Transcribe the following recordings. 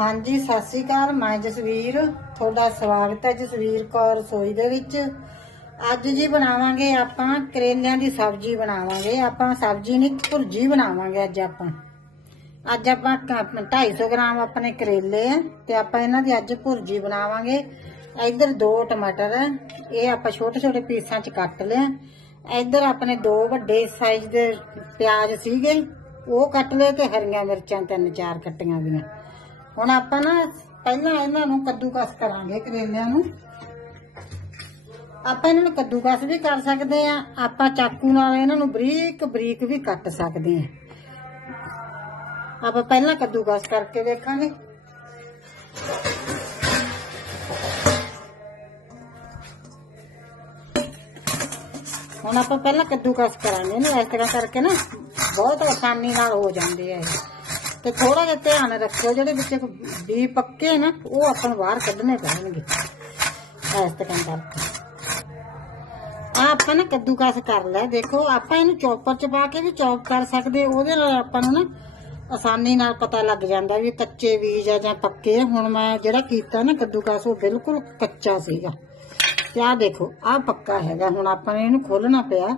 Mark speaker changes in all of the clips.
Speaker 1: ਹਾਂਜੀ, ਸਤਿ ਸ੍ਰੀ ਅਕਾਲ। ਮੈਂ ਜਸਵੀਰ। ਤੁਹਾਡਾ ਸਵਾਗਤ ਹੈ ਜਸਵੀਰ ਕੌਰ ਰਸੋਈ ਦੇ ਵਿੱਚ। ਅੱਜ ਜੀ ਬਣਾਵਾਂਗੇ ਆਪਾਂ ਕਰੇਲਿਆਂ ਦੀ ਸਬਜ਼ੀ ਬਣਾਵਾਂਗੇ। ਆਪਾਂ ਸਬਜ਼ੀ ਨਹੀਂ, ਭੁਰਜੀ ਬਣਾਵਾਂਗੇ ਅੱਜ ਆਪਾਂ। ਅੱਜ ਆਪਾਂ ਕ- 250 ਗ੍ਰਾਮ ਆਪਣੇ ਕਰੇਲੇ ਆ ਤੇ ਆਪਾਂ ਇਹਨਾਂ ਦੀ ਅੱਜ ਭੁਰਜੀ ਬਣਾਵਾਂਗੇ। ਇੱਧਰ ਦੋ ਟਮਾਟਰ ਹੈ ਇਹ ਆਪਾਂ ਛੋਟੇ ਛੋਟੇ ਪੀਸਾਂ 'ਚ ਕੱਟ ਲਿਆ। ਇੱਧਰ ਆਪਣੇ ਦੋ ਵੱਡੇ ਸਾਈਜ਼ ਦੇ ਪਿਆਜ਼ ਸੀਗੇ। ਉਹ ਕੱਟ ਲਏ ਤੇ ਹਰੀਆਂ ਮਿਰਚਾਂ ਤਿੰਨ ਚਾਰ ਕੱਟੀਆਂ ਦੀਆਂ ਹੁਣ ਆਪਾਂ ਨਾ ਪਹਿਲਾਂ ਇਹਨਾਂ ਨੂੰ ਕੱਦੂਕਸ ਕਰਾਂਗੇ ਕਰੇਲਿਆਂ ਨੂੰ। ਆਪਾਂ ਇਹਨਾਂ ਨੂੰ ਕੱਦੂਕਸ ਵੀ ਕਰ ਸਕਦੇ ਆ, ਆਪਾਂ ਚਾਕੂ ਨਾਲ ਇਹਨਾਂ ਨੂੰ ਬਰੀਕ ਬਰੀਕ ਵੀ ਕੱਟ ਸਕਦੇ ਆ। ਆਪਾਂ ਪਹਿਲਾਂ ਕੱਦੂਕਸ ਕਰਕੇ ਦੇਖਾਂਗੇ ਹੁਣ ਆਪਾਂ ਪਹਿਲਾਂ ਕੱਦੂਕਸ ਕਰਾਂਗੇ ਇਹਨੂੰ ਇਸ ਤਰ੍ਹਾਂ ਕਰਕੇ ਨਾ ਬਹੁਤ ਆਸਾਨੀ ਨਾਲ ਹੋ ਜਾਂਦੇ ਆ ਇਹ। ਤੇ ਥੋੜਾ ਜਿਹਾ ਧਿਆਨ ਰੱਖਿਓ, ਜਿਹੜੇ ਵਿੱਚ ਬੀ ਪੱਕੇ ਨਾ, ਉਹ ਆਪਾਂ ਨੂੰ ਬਾਹਰ ਕੱਢਣੇ ਪੈਣਗੇ। ਇਸ ਤਰ੍ਹਾਂ ਕਰਕੇ। ਆ ਆਪਾਂ ਨਾ ਕੱਦੂਕਸ ਕਰ ਲਿਆ। ਦੇਖੋ, ਆਪਾਂ ਇਹਨੂੰ ਚੌਪਰ ਚ ਪਾ ਕੇ ਵੀ ਚੌਪ ਕਰ ਸਕਦੇ ਉਹਦੇ ਨਾਲ ਆਪਾਂ ਨੂੰ ਨਾ ਆਸਾਨੀ ਨਾਲ ਪਤਾ ਲੱਗ ਜਾਂਦਾ ਵੀ ਕੱਚੇ ਬੀਜ ਆ ਜਾਂ ਪੱਕੇ ਹੁਣ ਮੈਂ ਜਿਹੜਾ ਕੀਤਾ ਨਾ ਕੱਦੂਕਸ, ਉਹ ਬਿਲਕੁਲ ਕੱਚਾ ਸੀਗਾ। ਤੇ ਆਹ ਦੇਖੋ, ਆਹ ਪੱਕਾ ਹੈਗਾ। ਹੁਣ ਆਪਾਂ ਨੇ ਇਹਨੂੰ ਖੋਲਣਾ ਪਿਆ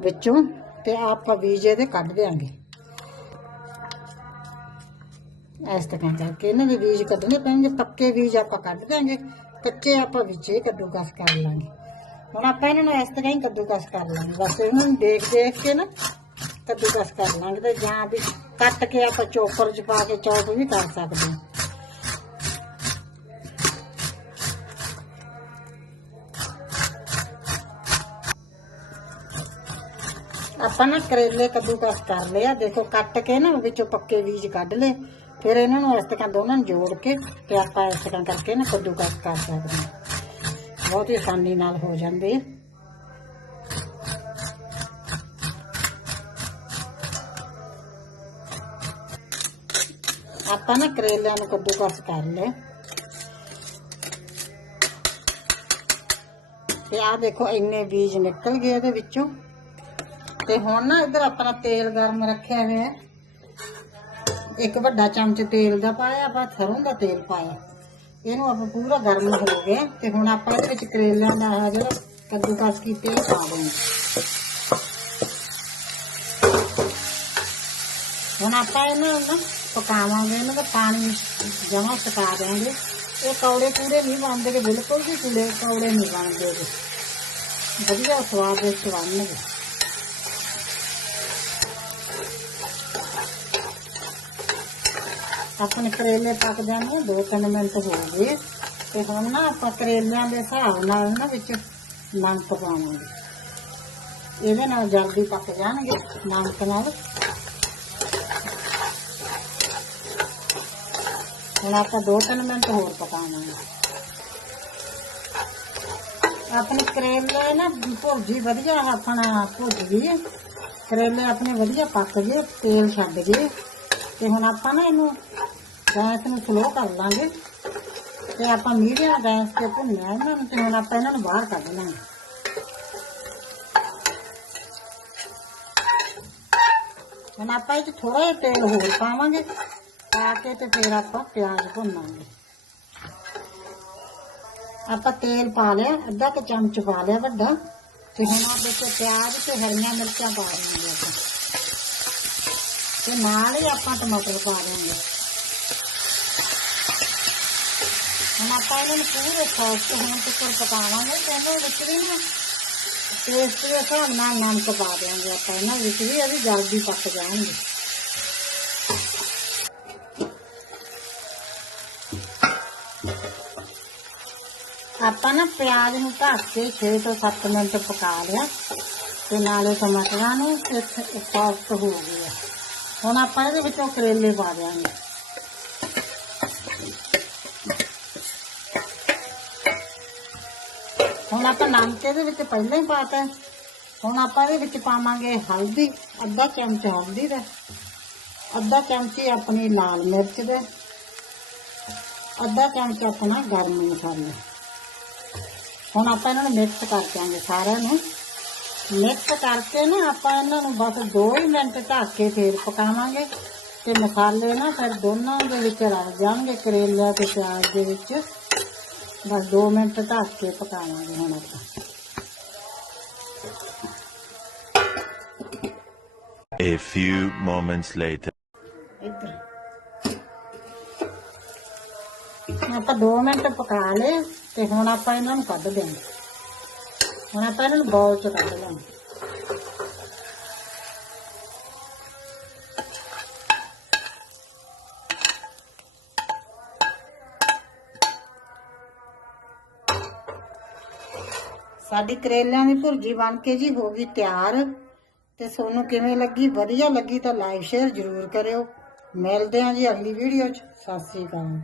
Speaker 1: ਵਿੱਚੋਂ ਤੇ ਆਪਾਂ ਬੀਜ ਇਹਦੇ ਕੱਢ ਦਿਆਂਗੇ। ਇਸ ਤਰ੍ਹਾਂ ਕਰਕੇ ਇਹਨਾਂ ਦੇ ਬੀਜ ਕੱਢਣੇ ਪੈਣਗੇ, ਪੱਕੇ ਬੀਜ ਆਪਾਂ ਕੱਢ ਦਿਆਂਗੇ, ਕੱਚੇ ਆਪਾਂ ਵਿੱਚੇ ਕੱਦੂਕਸ ਕਰ ਲਾਂਗੇ। ਹੁਣ ਆਪਾਂ ਇਹਨਾਂ ਨੂੰ ਇਸ ਤਰ੍ਹਾਂ ਹੀ ਕੱਦੂਕਸ ਕਰ ਲਾਂਗੇ। ਬਸ ਇਹਨਾਂ ਨੂੰ ਦੇਖ ਦੇਖ ਕੇ ਨਾ ਕੱਦੂਕਸ ਕਰ ਲਾਂਗੇ ਤੇ ਜਾਂ ਵੀ ਕੱਟ ਕੇ ਆਪਾਂ ਚੋਪਰ 'ਚ ਪਾ ਕੇ ਚੌਪ ਵੀ ਕਰ ਸਕਦੇ ਹਾਂ। ਆਪਾਂ ਨਾ ਕਰੇਲੇ ਕੱਦੂਕਸ ਕਰ ਲਿਆ ਦੇਖੋ, ਕੱਟ ਕੇ ਨਾ ਵਿੱਚੋਂ ਪੱਕੇ ਬੀਜ ਕੱਢ ਲਏ। ਫਿਰ ਇਹਨਾਂ ਨੂੰ ਇਸ ਤਰ੍ਹਾਂ ਦੋਨਾਂ ਨੂੰ ਜੋੜ ਕੇ ਤੇ ਆਪਾਂ ਇਸ ਤਰ੍ਹਾਂ ਕਰਕੇ ਨਾ ਕੱਦੂਕਸ ਕਰ ਸਕਦੇ ਹਾਂ। ਬਹੁਤ ਹੀ ਆਸਾਨੀ ਨਾਲ ਹੋ ਜਾਂਦੇ ਆ। ਆਪਾਂ ਨਾ ਕਰੇਲਿਆਂ ਨੂੰ ਕੱਦੂਕਸ ਕਰ ਲਿਆ ਤੇ ਆਹ ਦੇਖੋ ਇੰਨੇ ਬੀਜ ਨਿਕਲ ਗਏ ਇਹਦੇ ਵਿੱਚੋਂ। ਤੇ ਹੁਣ ਨਾ ਇੱਧਰ ਆਪਣਾ ਤੇਲ ਗਰਮ ਰੱਖਿਆ ਹੋਇਆ ਹੈ। ਇੱਕ ਵੱਡਾ ਚਮਚ ਤੇਲ ਦਾ ਪਾਇਆ ਆਪਾਂ ਸਰੋਂ ਦਾ ਤੇਲ ਪਾਇਆ। ਇਹਨੂੰ ਆਪਾਂ ਪੂਰਾ ਗਰਮ ਹੋ ਗਿਆ ਤੇ ਹੁਣ ਆਪਾਂ ਇਹਦੇ ਵਿੱਚ ਕਰੇਲਿਆਂ ਦਾ ਆਹ ਜਿਹੜਾ ਕੱਦੂਕਸ ਕੀਤੇ ਉਹ ਪਾ ਦੇਣਾ। ਹੁਣ ਆਪਾਂ ਇਹਨਾਂ ਨੂੰ ਨਾ ਪਕਾਵਾਂਗੇ ਇਹਨਾਂ ਦਾ ਪਾਣੀ ਜਮਾ ਸੁਕਾ ਦੇਵਾਂਗੇ ਇਹ ਕੌੜੇ ਪੂਰੇ ਨਹੀਂ ਬਣਦੇ ਗੇ, ਬਿਲਕੁਲ ਵੀ ਕੂੜੇ ਕੌੜੇ ਨਹੀਂ ਬਣਦੇ। ਇਹਦੇ ਵਧੀਆ ਸਵਾਦਿਸ਼ਟ ਬਣਨਗੇ ਆਪਣੇ ਕਰੇਲੇ ਪੱਕ ਜਾਣੇ ਦੋ ਤਿੰਨ ਮਿੰਟ ਹੋ ਗਏ। ਤੇ ਹੁਣ ਨਾ ਆਪਾਂ ਕਰੇਲਿਆਂ ਦੇ ਹਿਸਾਬ ਨਾਲ ਨਾ ਵਿੱਚ ਨਮਕ ਪਾਵਾਂਗੇ। ਇਹਦੇ ਨਾਲ ਜਲਦੀ ਪੱਕ ਜਾਣਗੇ ਨਮਕ ਨਾਲ। ਹੁਣ ਆਪਾਂ ਦੋ ਤਿੰਨ ਮਿੰਟ ਹੋਰ ਪਕਾਵਾਂਗੇ। ਆਪਣੇ ਕਰੇਲੇ ਨਾ ਭੁਰਜੀ ਵਧੀਆ ਆਪਣਾ ਭੁੱਜ ਗਈ ਕਰੇਲੇ ਆਪਣੇ ਵਧੀਆ ਪੱਕ ਗਏ, ਤੇਲ ਛੱਡ ਗਏ। ਤੇ ਹੁਣ ਆਪਾਂ ਨਾ ਇਹਨੂੰ ਗੈਸ ਨੂੰ ਸਲੋ ਕਰ ਲਾਂਗੇ ਤੇ ਆਪਾਂ ਮੀਡੀਅਮ ਗੈਸ ਤੇ ਭੁੰਨਿਆ ਇਹਨਾਂ ਨੂੰ ਤੇ ਹੁਣ ਆਪਾਂ ਇਹਨਾਂ ਨੂੰ ਬਾਹਰ ਕੱਢ ਲਾਂਗੇ। ਹੁਣ ਆਪਾਂ ਇਹ 'ਚ ਥੋੜਾ ਜਿਹਾ ਤੇਲ ਹੋਰ ਪਾਵਾਂਗੇ ਪਾ ਕੇ ਤੇ ਫਿਰ ਆਪਾਂ ਪਿਆਜ਼ ਭੁੰਨਾਂਗੇ। ਆਪਾਂ ਤੇਲ ਪਾ ਲਿਆ, ਅੱਧਾ ਕੁ ਚਮਚ ਪਾ ਲਿਆ ਵੱਡਾ ਤੇ ਹੁਣ ਆ ਵਿੱਚ ਪਿਆਜ਼ ਤੇ ਹਰੀਆਂ ਮਿਰਚਾਂ ਪਾ ਦੇਵਾਂਗੇ ਆਪਾਂ। ਤੇ ਨਾਲ ਹੀ ਆਪਾਂ ਟਮਾਟਰ ਪਾ ਦੇਵਾਂਗੇ। ਹੁਣ ਆਪਾਂ ਇਹਨਾਂ ਨੂੰ ਪੂਰੇ ਸੌਫਟ ਹੋਣ ਤੱਕ ਪਕਾਵਾਂਗੇ ਤੇ ਇਹਨਾਂ ਵਿੱਚ ਵੀ ਨਾ ਟੇਸਟ ਦੇ ਹਿਸਾਬ ਨਾਲ ਨਮਕ ਪਾ ਦੇਵਾਂਗੇ ਆਪਾਂ। ਇਹਨਾਂ ਵਿੱਚ ਵੀ ਇਹ ਜਲਦੀ ਪੱਕ ਜਾਣਗੇ ਆਪਾਂ ਨਾ ਪਿਆਜ਼ ਨੂੰ ਢੱਕ ਕੇ 6 ਤੋਂ 7 ਮਿੰਟ ਪਕਾ ਲਿਆ ਤੇ ਨਾਲੇ ਟਮਾਟਰਾਂ ਨੂੰ ਸੌਫਟ ਹੋ ਗਏ। ਹੁਣ ਆਪਾਂ ਇਹਦੇ ਵਿੱਚੋਂ ਕਰੇਲੇ ਪਾ ਦਿਆਂਗੇ। ਹੁਣ ਆਪਾਂ ਨਮਕ ਇਹਦੇ ਵਿੱਚ ਪਹਿਲਾਂ ਹੀ ਪਾਤਾ ਹੁਣ ਆਪਾਂ ਇਹਦੇ ਵਿੱਚ ਪਾਵਾਂਗੇ ਹਲਦੀ, ਅੱਧਾ ਚਮਚ ਹਲਦੀ ਦਾ। ਅੱਧਾ ਚਮਚੀ ਆਪਣੀ ਲਾਲ ਮਿਰਚ ਦਾ। ਅੱਧਾ ਚਮਚ ਆਪਣਾ ਗਰਮ ਮਸਾਲਾ। ਹੁਣ ਆਪਾਂ ਇਹਨਾਂ ਨੂੰ ਮਿਕਸ ਕਰ ਦਿਆਂਗੇ ਸਾਰਿਆਂ ਨੂੰ। ਮਿਕਸ ਕਰਕੇ ਨਾ ਆਪਾਂ ਇਹਨਾਂ ਨੂੰ ਬਸ 2 ਮਿੰਟ ਢੱਕ ਕੇ ਫੇਰ ਪਕਾਵਾਂਗੇ ਤੇ ਮਸਾਲੇ ਨਾ ਫਿਰ ਦੋਨਾਂ ਦੇ ਵਿੱਚ ਰਲ ਜਾਣਗੇ ਕਰੇਲਾ ਤੇ ਪਿਆਜ਼ ਦੇ ਵਿੱਚ। ਬਸ 2 ਮਿੰਟ ਢੱਕ ਕੇ ਪਕਾਵਾਂਗੇ ਹੁਣ ਆਪਾਂ।
Speaker 2: A few moments later.
Speaker 1: ਇੱਧਰ। ਆਪਾਂ 2 ਮਿੰਟ ਪਕਾ ਲਏ ਤੇ ਹੁਣ ਆਪਾਂ ਇਹਨਾਂ ਨੂੰ ਕੱਢ ਦਿਆਂਗੇ ਹੁਣ ਆਪਾਂ ਇਹਨਾਂ ਨੂੰ ਬਾਉਲ ਚ ਕੱਢ ਲਾਂਗੇ ਸਾਡੀ ਕਰੇਲਿਆਂ ਦੀ ਭੁਰਜੀ ਬਣ ਕੇ ਜੀ ਹੋ ਗਈ ਤਿਆਰ। ਤੇ ਤੁਹਾਨੂੰ ਕਿਵੇਂ ਲੱਗੀ? ਵਧੀਆ ਲੱਗੀ ਤਾਂ ਲਾਈਕ ਸ਼ੇਅਰ ਜ਼ਰੂਰ ਕਰਿਓ। ਮਿਲਦੇ ਹਾਂ ਜੀ ਅਗਲੀ ਵੀਡੀਓ 'ਚ। ਸਤਿ ਸ੍ਰੀ ਅਕਾਲ।